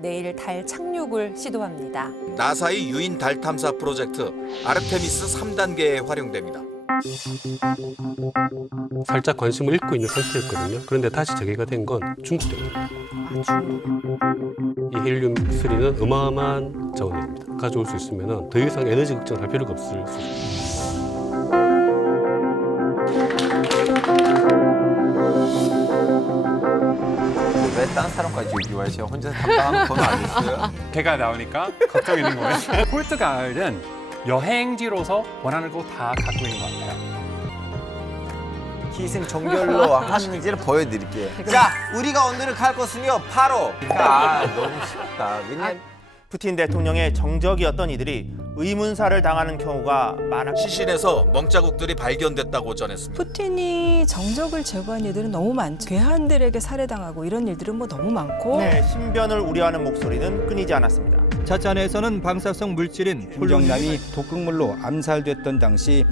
내일 달 착륙을 시도합니다. 나사의 유인 달 탐사 프로젝트 아르테미스 3단계에 활용됩니다. 살짝 관심을 잃고 있는 상태였거든요. 그런데 다시 재개가 된 건 중국 때문입니다. 이 헬륨 3는 어마어마한 자원입니다. 가져올 수 있으면 더 이상 에너지 걱정할 필요가 없을 수 있습니다. 왜딴 사람까지 와요? 제가 혼자 담당하는 건 아니었어요? 개가 나오니까 걱정이 있는 거예요. 포르투갈은 여행지로서 원하는 거 다 갖고 있는 것 같아요. 기승전결로 하는지를 보여드릴게요. 자, 우리가 오늘 갈 곳은요, 바로. 아, 너무 쉽다. 왜냐면 푸틴 대통령의 정적이었던 이들이 의문사를 당하는 경우가 많아. 시신에서 멍자국들이 발견됐다고 전했습니다. 푸틴이 정적을 제거한 일들은 너무 많죠. 괴한들에게 살해당하고 이런 일들은 뭐 너무 많고 네, 신변을 우려하는 목소리는 끊이지 않았습니다. 차찬에서는 방사성 물질인 김정남이 독극물로 암살됐던 당시